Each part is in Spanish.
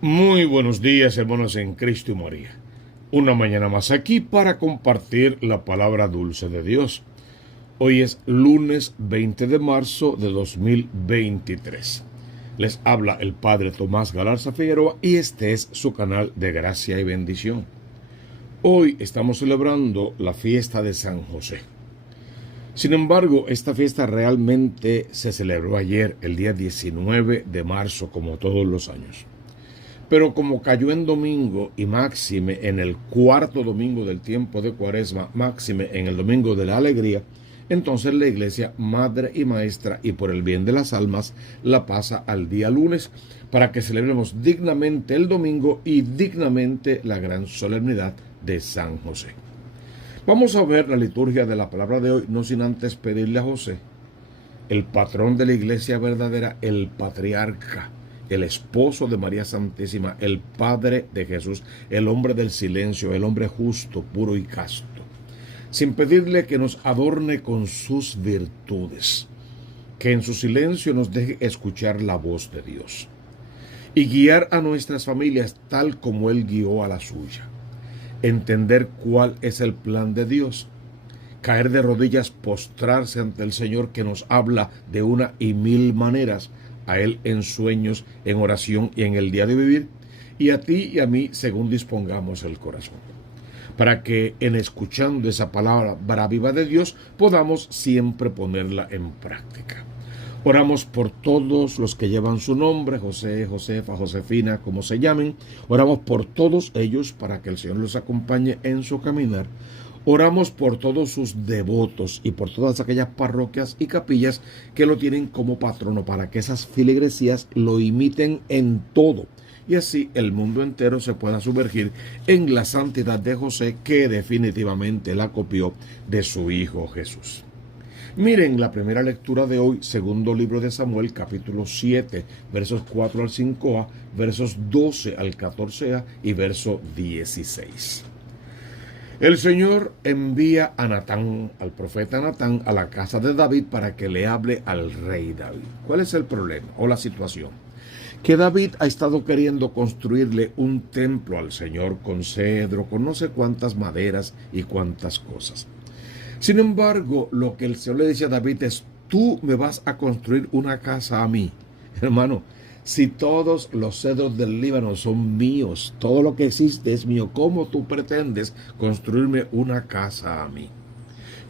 Muy buenos días, hermanos en Cristo y María. Una mañana más aquí para compartir la palabra dulce de Dios. Hoy es lunes 20 de marzo de 2023. Les habla el Padre Tomás Galarza Figueroa y este es su canal de gracia y bendición. Hoy estamos celebrando la fiesta de San José. Sin embargo, esta fiesta realmente se celebró ayer, el día 19 de marzo, como todos los años. Pero como cayó en domingo y máxime en el cuarto domingo del tiempo de Cuaresma, máxime en el domingo de la alegría, entonces la Iglesia, madre y maestra y por el bien de las almas, la pasa al día lunes para que celebremos dignamente el domingo y dignamente la gran solemnidad de San José. Vamos a ver la liturgia de la palabra de hoy, no sin antes pedirle a José, el patrón de la Iglesia verdadera, el patriarca, el esposo de María Santísima, el Padre de Jesús, el hombre del silencio, el hombre justo, puro y casto, sin pedirle que nos adorne con sus virtudes, que en su silencio nos deje escuchar la voz de Dios y guiar a nuestras familias tal como Él guió a la suya, entender cuál es el plan de Dios, caer de rodillas, postrarse ante el Señor que nos habla de una y mil maneras, a Él en sueños, en oración y en el día de vivir, y a ti y a mí según dispongamos el corazón, para que en escuchando esa palabra viva de Dios podamos siempre ponerla en práctica. Oramos por todos los que llevan su nombre, José, Josefa, Josefina, como se llamen. Oramos por todos ellos para que el Señor los acompañe en su caminar. Oramos por todos sus devotos y por todas aquellas parroquias y capillas que lo tienen como patrono, para que esas feligresías lo imiten en todo y así el mundo entero se pueda sumergir en la santidad de José, que definitivamente la copió de su Hijo Jesús. Miren la primera lectura de hoy, segundo libro de Samuel, capítulo 7, versos 4 al 5a, versos 12 al 14a y verso 16. El Señor envía a Natán, al profeta Natán, a la casa de David para que le hable al rey David. ¿Cuál es el problema o la situación? Que David ha estado queriendo construirle un templo al Señor con cedro, con no sé cuántas maderas y cuántas cosas. Sin embargo, lo que el Señor le dice a David es: tú me vas a construir una casa a mí. Hermano, si todos los cedros del Líbano son míos, todo lo que existe es mío, ¿cómo tú pretendes construirme una casa a mí?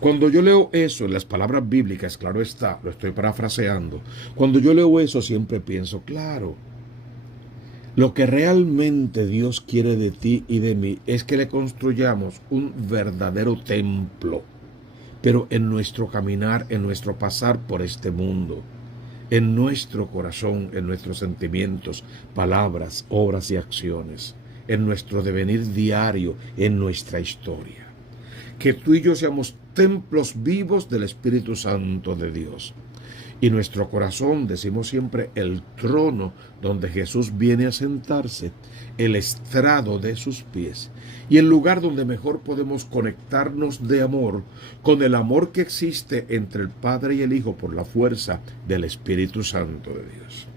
Cuando yo leo eso en las palabras bíblicas, claro está, lo estoy parafraseando, cuando yo leo eso siempre pienso, claro, lo que realmente Dios quiere de ti y de mí es que le construyamos un verdadero templo, pero en nuestro caminar, en nuestro pasar por este mundo, en nuestro corazón, en nuestros sentimientos, palabras, obras y acciones, en nuestro devenir diario, en nuestra historia. Que tú y yo seamos templos vivos del Espíritu Santo de Dios. Y nuestro corazón, decimos siempre, el trono donde Jesús viene a sentarse, el estrado de sus pies, y el lugar donde mejor podemos conectarnos de amor, con el amor que existe entre el Padre y el Hijo por la fuerza del Espíritu Santo de Dios.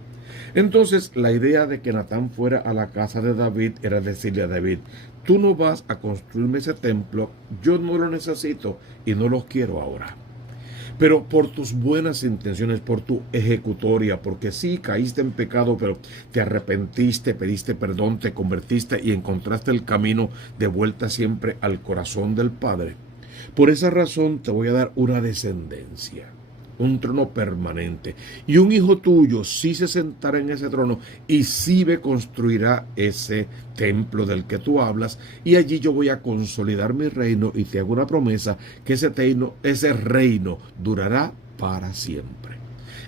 Entonces, la idea de que Natán fuera a la casa de David era decirle a David: tú no vas a construirme ese templo, yo no lo necesito y no lo quiero ahora. Pero por tus buenas intenciones, por tu ejecutoria, porque sí caíste en pecado, pero te arrepentiste, pediste perdón, te convertiste y encontraste el camino de vuelta siempre al corazón del Padre. Por esa razón te voy a dar una descendencia, un trono permanente, y un hijo tuyo sí se sentará en ese trono y sí me construirá ese templo del que tú hablas, y allí yo voy a consolidar mi reino, y te hago una promesa que ese reino durará para siempre.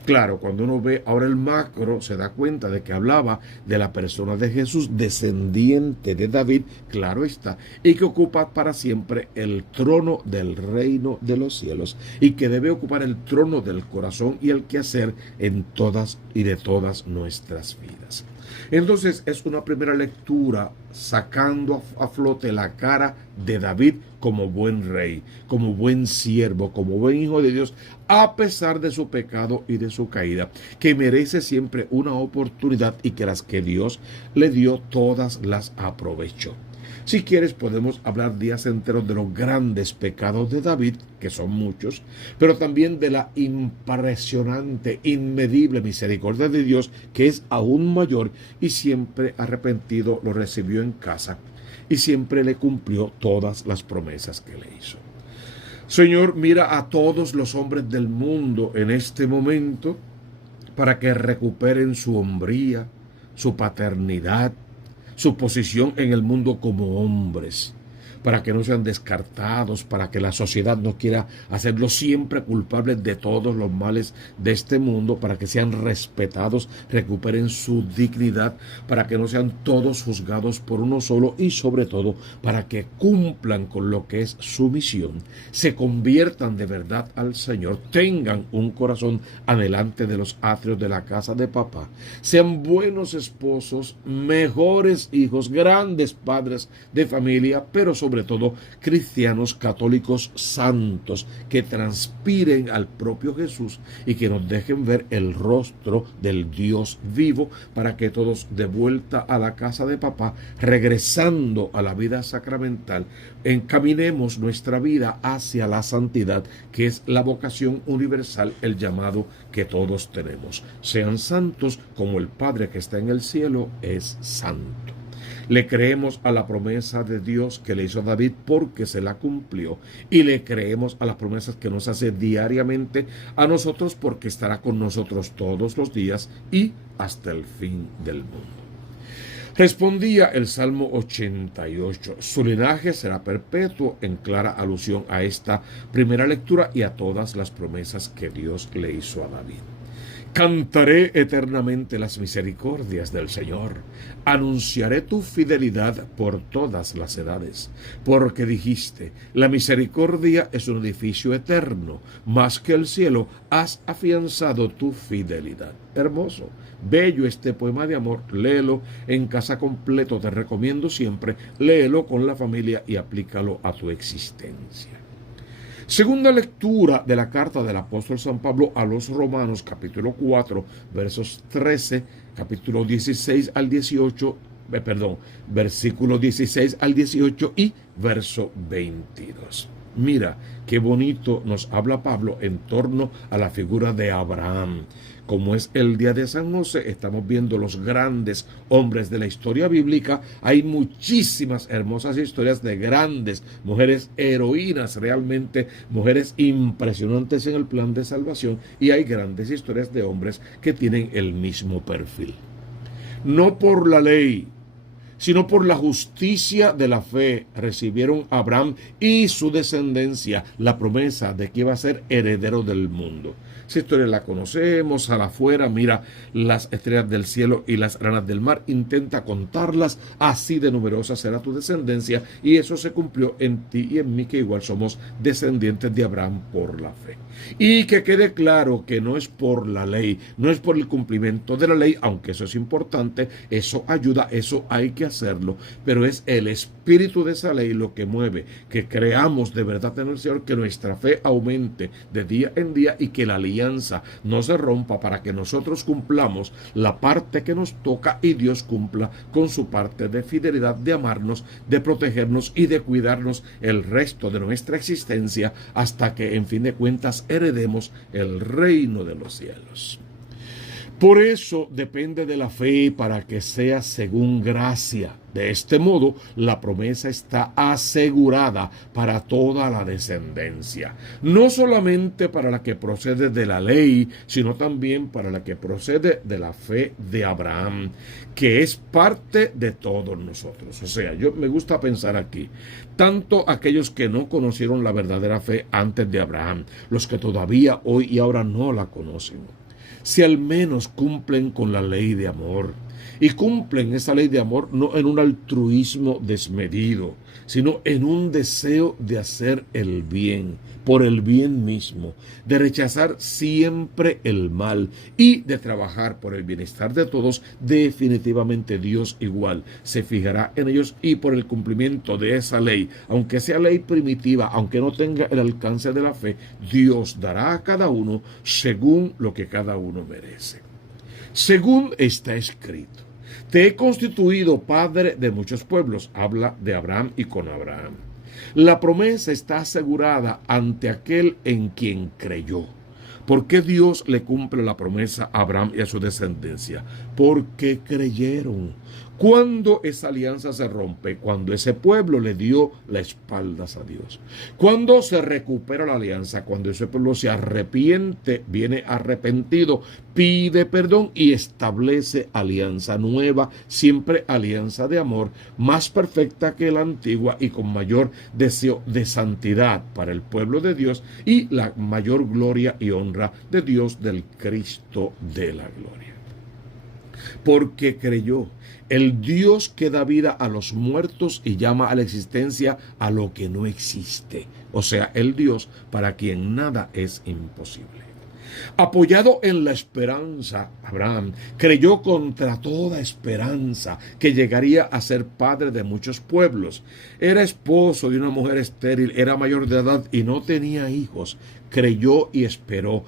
Claro, cuando uno ve ahora el macro, se da cuenta de que hablaba de la persona de Jesús, descendiente de David, claro está, y que ocupa para siempre el trono del reino de los cielos, y que debe ocupar el trono del corazón y el quehacer en todas y de todas nuestras vidas. Entonces es una primera lectura sacando a flote la cara de David como buen rey, como buen siervo, como buen hijo de Dios, a pesar de su pecado y de su caída, que merece siempre una oportunidad y que las que Dios le dio todas las aprovechó. Si quieres podemos hablar días enteros de los grandes pecados de David, que son muchos, pero también de la impresionante, inmedible misericordia de Dios, que es aún mayor, y siempre arrepentido lo recibió en casa y siempre le cumplió todas las promesas que le hizo. Señor, mira a todos los hombres del mundo en este momento para que recuperen su hombría, su paternidad, su posición en el mundo como hombres, para que no sean descartados, para que la sociedad no quiera hacerlos siempre culpables de todos los males de este mundo, para que sean respetados, recuperen su dignidad, para que no sean todos juzgados por uno solo y sobre todo para que cumplan con lo que es su misión, se conviertan de verdad al Señor, tengan un corazón anhelante de los atrios de la casa de papá, sean buenos esposos, mejores hijos, grandes padres de familia, pero sobre todo cristianos católicos santos que transpiren al propio Jesús y que nos dejen ver el rostro del Dios vivo, para que todos de vuelta a la casa de papá, regresando a la vida sacramental, encaminemos nuestra vida hacia la santidad, que es la vocación universal, el llamado que todos tenemos. Sean santos como el Padre que está en el cielo es santo. Le creemos a la promesa de Dios que le hizo a David porque se la cumplió, y le creemos a las promesas que nos hace diariamente a nosotros porque estará con nosotros todos los días y hasta el fin del mundo. Respondía el Salmo 88, su linaje será perpetuo, en clara alusión a esta primera lectura y a todas las promesas que Dios le hizo a David. Cantaré eternamente las misericordias del Señor. Anunciaré tu fidelidad por todas las edades. Porque dijiste, la misericordia es un edificio eterno. Más que el cielo, has afianzado tu fidelidad. Hermoso, bello este poema de amor. Léelo en casa completo. Te recomiendo siempre. Léelo con la familia y aplícalo a tu existencia. Segunda lectura de la carta del apóstol San Pablo a los Romanos, capítulo 4, versos 13, capítulo 16 al 18, versículo 16 al 18 y verso 22. Mira qué bonito nos habla Pablo en torno a la figura de Abraham. Como es el día de San José, estamos viendo los grandes hombres de la historia bíblica. Hay muchísimas hermosas historias de grandes mujeres heroínas, realmente mujeres impresionantes en el plan de salvación, y hay grandes historias de hombres que tienen el mismo perfil. No por la ley, sino por la justicia de la fe, recibieron Abraham y su descendencia la promesa de que iba a ser heredero del mundo. Esa historia la conocemos, a la afuera, mira las estrellas del cielo y las ranas del mar, intenta contarlas, así de numerosa será tu descendencia, y eso se cumplió en ti y en mí, que igual somos descendientes de Abraham por la fe. Y que quede claro que no es por la ley, no es por el cumplimiento de la ley, aunque eso es importante, eso ayuda, eso hay que hacerlo, pero es el espíritu de esa ley lo que mueve, que creamos de verdad en el Señor, que nuestra fe aumente de día en día y que la alianza no se rompa, para que nosotros cumplamos la parte que nos toca y Dios cumpla con su parte de fidelidad, de amarnos, de protegernos y de cuidarnos el resto de nuestra existencia, hasta que en fin de cuentas heredemos el reino de los cielos. Por eso depende de la fe para que sea según gracia. De este modo, la promesa está asegurada para toda la descendencia, no solamente para la que procede de la ley, sino también para la que procede de la fe de Abraham, que es parte de todos nosotros. O sea, yo me gusta pensar aquí, tanto aquellos que no conocieron la verdadera fe antes de Abraham, los que todavía hoy y ahora no la conocen, si al menos cumplen con la ley de amor y cumplen esa ley de amor no en un altruismo desmedido, sino en un deseo de hacer el bien, por el bien mismo, de rechazar siempre el mal y de trabajar por el bienestar de todos. Definitivamente Dios igual se fijará en ellos y por el cumplimiento de esa ley, aunque sea ley primitiva, aunque no tenga el alcance de la fe, Dios dará a cada uno según lo que cada uno merece. Según está escrito, te he constituido padre de muchos pueblos. Habla de Abraham y con Abraham. La promesa está asegurada ante aquel en quien creyó. ¿Por qué Dios le cumple la promesa a Abraham y a su descendencia? Porque creyeron. Cuando esa alianza se rompe, cuando ese pueblo le dio la espalda a Dios, cuando se recupera la alianza, cuando ese pueblo se arrepiente, viene arrepentido, pide perdón y establece alianza nueva, siempre alianza de amor, más perfecta que la antigua y con mayor deseo de santidad para el pueblo de Dios y la mayor gloria y honra de Dios, del Cristo de la gloria. Porque creyó, el Dios que da vida a los muertos y llama a la existencia a lo que no existe, o sea, el Dios para quien nada es imposible. Apoyado en la esperanza, Abraham creyó contra toda esperanza que llegaría a ser padre de muchos pueblos. Era esposo de una mujer estéril, era mayor de edad y no tenía hijos. Creyó y esperó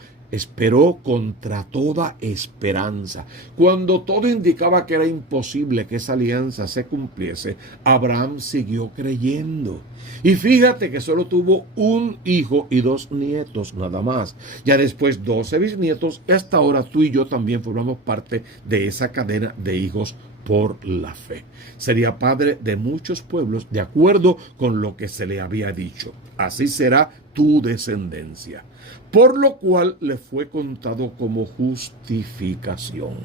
contra toda esperanza. Cuando todo indicaba que era imposible que esa alianza se cumpliese, Abraham siguió creyendo. Y fíjate que solo tuvo un hijo y 2 nietos, nada más. Ya después 12 bisnietos, y hasta ahora tú y yo también formamos parte de esa cadena de hijos por la fe. Sería padre de muchos pueblos, de acuerdo con lo que se le había dicho. Así será tu descendencia. Por lo cual le fue contado como justificación.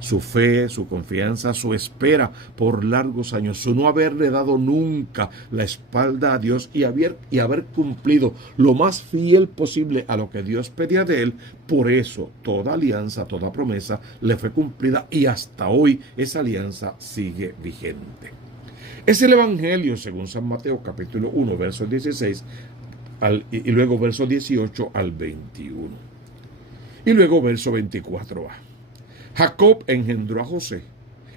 Su fe, su confianza, su espera por largos años, su no haberle dado nunca la espalda a Dios y haber cumplido lo más fiel posible a lo que Dios pedía de él, por eso toda alianza, toda promesa le fue cumplida y hasta hoy esa alianza sigue vigente. Es el Evangelio según San Mateo capítulo 1, versos 16 y luego verso 18 al 21. Y luego verso 24a. Jacob engendró a José,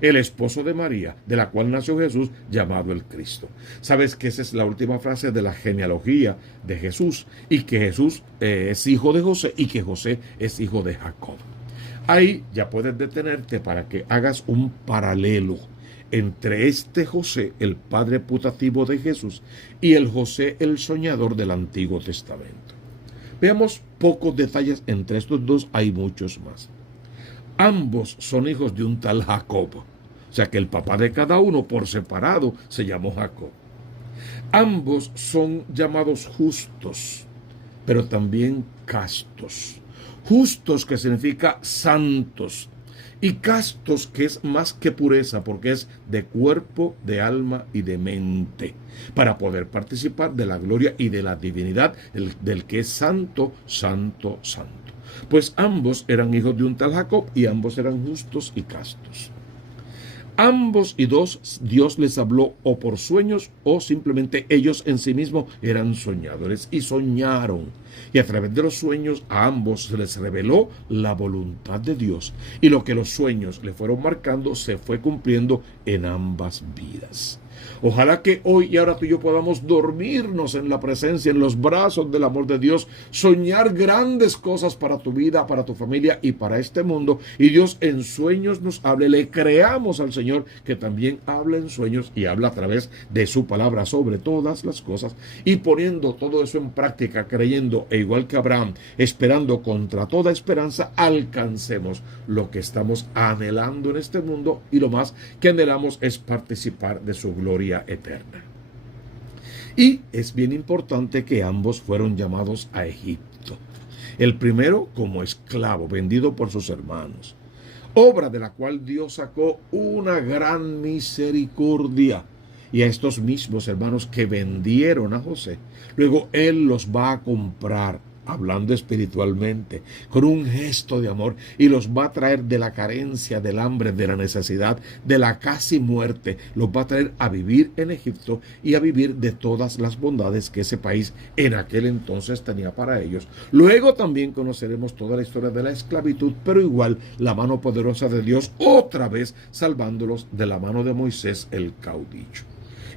el esposo de María, de la cual nació Jesús, llamado el Cristo. Sabes que esa es la última frase de la genealogía de Jesús, y que Jesús es hijo de José y que José es hijo de Jacob. Ahí ya puedes detenerte para que hagas un paralelo entre este José, el padre putativo de Jesús, y el José, el soñador del Antiguo Testamento. Veamos pocos detalles entre estos dos, hay muchos más. Ambos son hijos de un tal Jacob, o sea que el papá de cada uno por separado se llamó Jacob. Ambos son llamados justos, pero también castos. Justos, que significa santos, y castos, que es más que pureza, porque es de cuerpo, de alma y de mente, para poder participar de la gloria y de la divinidad del que es santo, santo, santo. Pues ambos eran hijos de un tal Jacob y ambos eran justos y castos. Ambos y dos Dios les habló o por sueños o simplemente ellos en sí mismos eran soñadores y soñaron. Y a través de los sueños a ambos se les reveló la voluntad de Dios. Y lo que los sueños le fueron marcando se fue cumpliendo en ambas vidas. Ojalá que hoy y ahora tú y yo podamos dormirnos en la presencia, en los brazos del amor de Dios, soñar grandes cosas para tu vida, para tu familia y para este mundo. Y Dios en sueños nos hable, le creamos al Señor que también habla en sueños y habla a través de su palabra sobre todas las cosas. Y poniendo todo eso en práctica, creyendo, e igual que Abraham, esperando contra toda esperanza, alcancemos lo que estamos anhelando en este mundo, y lo más que anhelamos es participar de su gloria eterna. Y es bien importante que ambos fueron llamados a Egipto. El primero como esclavo, vendido por sus hermanos, obra de la cual Dios sacó una gran misericordia. Y a estos mismos hermanos que vendieron a José, luego él los va a comprar hablando espiritualmente, con un gesto de amor, y los va a traer de la carencia, del hambre, de la necesidad, de la casi muerte. Los va a traer a vivir en Egipto y a vivir de todas las bondades que ese país en aquel entonces tenía para ellos. Luego también conoceremos toda la historia de la esclavitud, pero igual la mano poderosa de Dios otra vez salvándolos de la mano de Moisés el caudillo.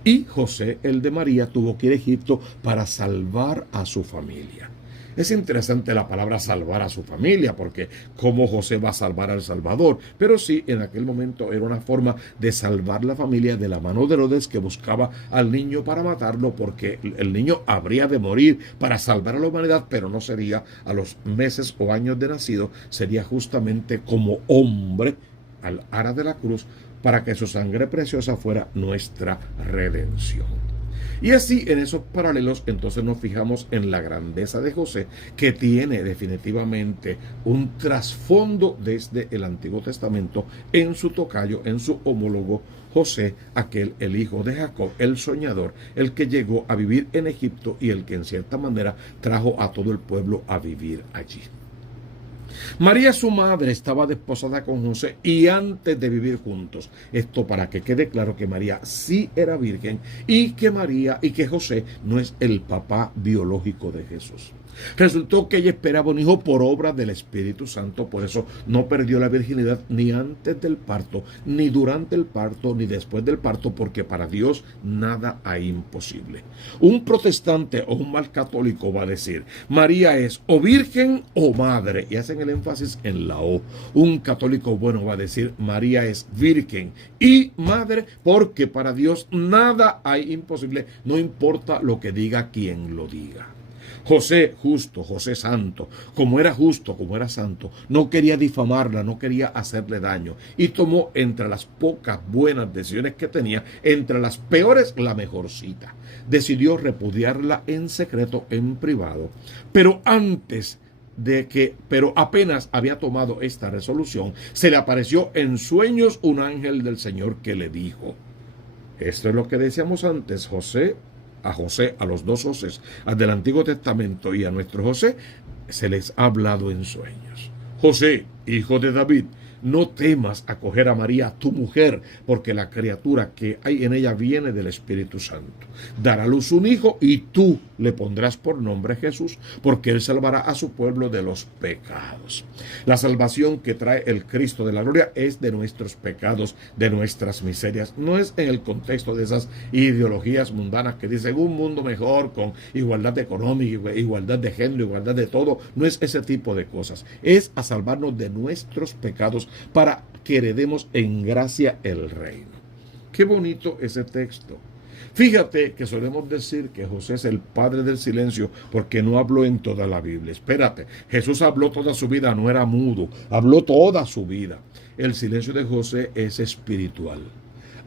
Y José, el de María, tuvo que ir a Egipto para salvar a su familia. Es interesante la palabra salvar a su familia, porque ¿cómo José va a salvar al Salvador? Pero sí, en aquel momento era una forma de salvar la familia de la mano de Herodes, que buscaba al niño para matarlo, porque el niño habría de morir para salvar a la humanidad, pero no sería a los meses o años de nacido, sería justamente como hombre al ara de la cruz, para que su sangre preciosa fuera nuestra redención. Y así, en esos paralelos, entonces nos fijamos en la grandeza de José, que tiene definitivamente un trasfondo desde el Antiguo Testamento en su tocayo, en su homólogo José, el hijo de Jacob, el soñador, el que llegó a vivir en Egipto y el que en cierta manera trajo a todo el pueblo a vivir allí. María, su madre, estaba desposada con José y antes de vivir juntos. Esto para que quede claro que María sí era virgen y que José no es el papá biológico de Jesús. Resultó que ella esperaba un hijo por obra del Espíritu Santo, por eso no perdió la virginidad ni antes del parto, ni durante el parto, ni después del parto, porque para Dios nada hay imposible. Un protestante o un mal católico va a decir, María es o virgen o madre, y hacen el énfasis en la O. Un católico bueno va a decir, María es virgen y madre, porque para Dios nada hay imposible, no importa lo que diga quien lo diga. José justo, José santo, como era justo, como era santo, no quería difamarla, no quería hacerle daño, y tomó entre las pocas buenas decisiones que tenía, entre las peores, la mejorcita. Decidió repudiarla en secreto, en privado, pero apenas había tomado esta resolución, se le apareció en sueños un ángel del Señor que le dijo, esto es lo que decíamos antes, a los dos Josés, al del Antiguo Testamento y a nuestro José, se les ha hablado en sueños. José, hijo de David, no temas acoger a María, tu mujer, porque la criatura que hay en ella viene del Espíritu Santo. Dará a luz un hijo y tú le pondrás por nombre Jesús, porque él salvará a su pueblo de los pecados. La salvación que trae el Cristo de la gloria es de nuestros pecados, de nuestras miserias. No es en el contexto de esas ideologías mundanas que dicen un mundo mejor con igualdad económica, igualdad de género, igualdad de todo. No es ese tipo de cosas. Es a salvarnos de nuestros pecados para que heredemos en gracia el reino. Qué bonito ese texto. Fíjate que solemos decir que José es el padre del silencio porque no habló en toda la Biblia. Espérate, Jesús habló toda su vida, no era mudo, habló toda su vida. El silencio de José es espiritual.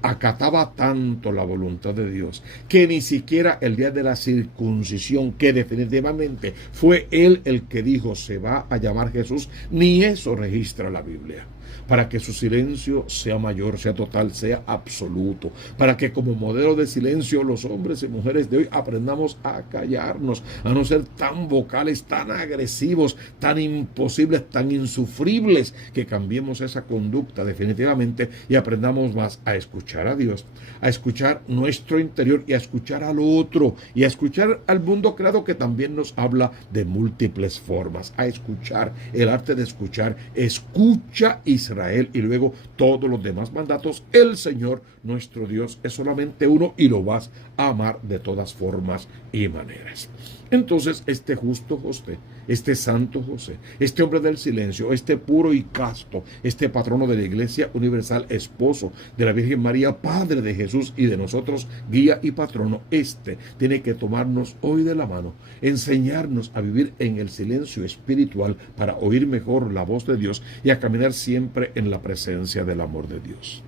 Acataba tanto la voluntad de Dios que ni siquiera el día de la circuncisión, que definitivamente fue él el que dijo se va a llamar Jesús, ni eso registra la Biblia. Para que su silencio sea mayor, sea total, sea absoluto, para que como modelo de silencio los hombres y mujeres de hoy aprendamos a callarnos, a no ser tan vocales, tan agresivos, tan imposibles, tan insufribles, que cambiemos esa conducta definitivamente y aprendamos más a escuchar a Dios, a escuchar nuestro interior y a escuchar al otro y a escuchar al mundo creado que también nos habla de múltiples formas, a escuchar, el arte de escuchar, escucha Israel, y luego todos los demás mandatos. El Señor nuestro Dios es solamente uno y lo vas a amar de todas formas y maneras. Entonces este justo José, este santo José, este hombre del silencio, este puro y casto, este patrono de la Iglesia Universal, esposo de la Virgen María, padre de Jesús y de nosotros, guía y patrono, tiene que tomarnos hoy de la mano, enseñarnos a vivir en el silencio espiritual para oír mejor la voz de Dios y a caminar siempre en la presencia del amor de Dios.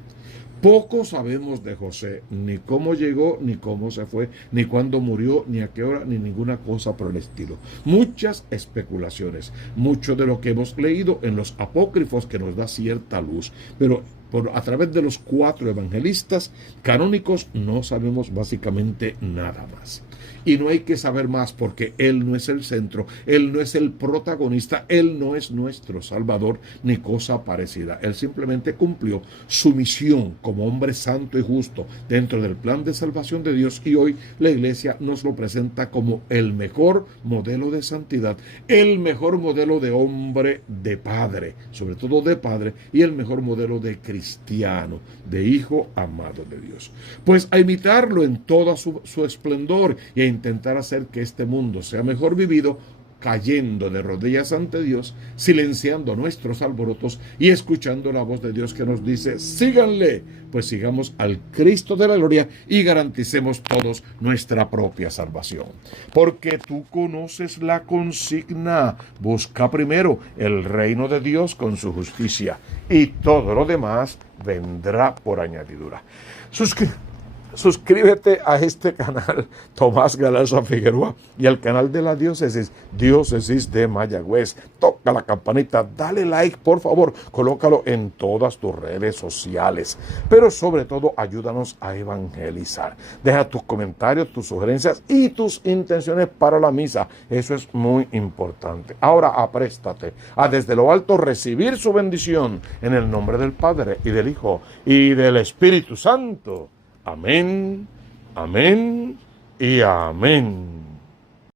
Poco sabemos de José, ni cómo llegó, ni cómo se fue, ni cuándo murió, ni a qué hora, ni ninguna cosa por el estilo. Muchas especulaciones, mucho de lo que hemos leído en los apócrifos que nos da cierta luz, pero a través de los 4 evangelistas canónicos, no sabemos básicamente nada más. Y no hay que saber más porque Él no es el centro, Él no es el protagonista, Él no es nuestro Salvador ni cosa parecida. Él simplemente cumplió su misión como hombre santo y justo dentro del plan de salvación de Dios, y hoy la Iglesia nos lo presenta como el mejor modelo de santidad, el mejor modelo de hombre, de padre, sobre todo de padre, y el mejor modelo de cristiano, de hijo amado de Dios. Pues a imitarlo en toda su esplendor y a intentar hacer que este mundo sea mejor vivido, cayendo de rodillas ante Dios, silenciando nuestros alborotos y escuchando la voz de Dios que nos dice: síganle, pues sigamos al Cristo de la gloria y garanticemos todos nuestra propia salvación. Porque tú conoces la consigna: busca primero el reino de Dios con su justicia, y todo lo demás vendrá por añadidura. Suscríbete a este canal, Tomás Galarza Figueroa, y al canal de la Diócesis de Mayagüez. Toca la campanita, dale like, por favor, colócalo en todas tus redes sociales. Pero sobre todo, ayúdanos a evangelizar. Deja tus comentarios, tus sugerencias y tus intenciones para la misa. Eso es muy importante. Ahora apréstate a desde lo alto recibir su bendición en el nombre del Padre y del Hijo y del Espíritu Santo. Amén, amén y amén.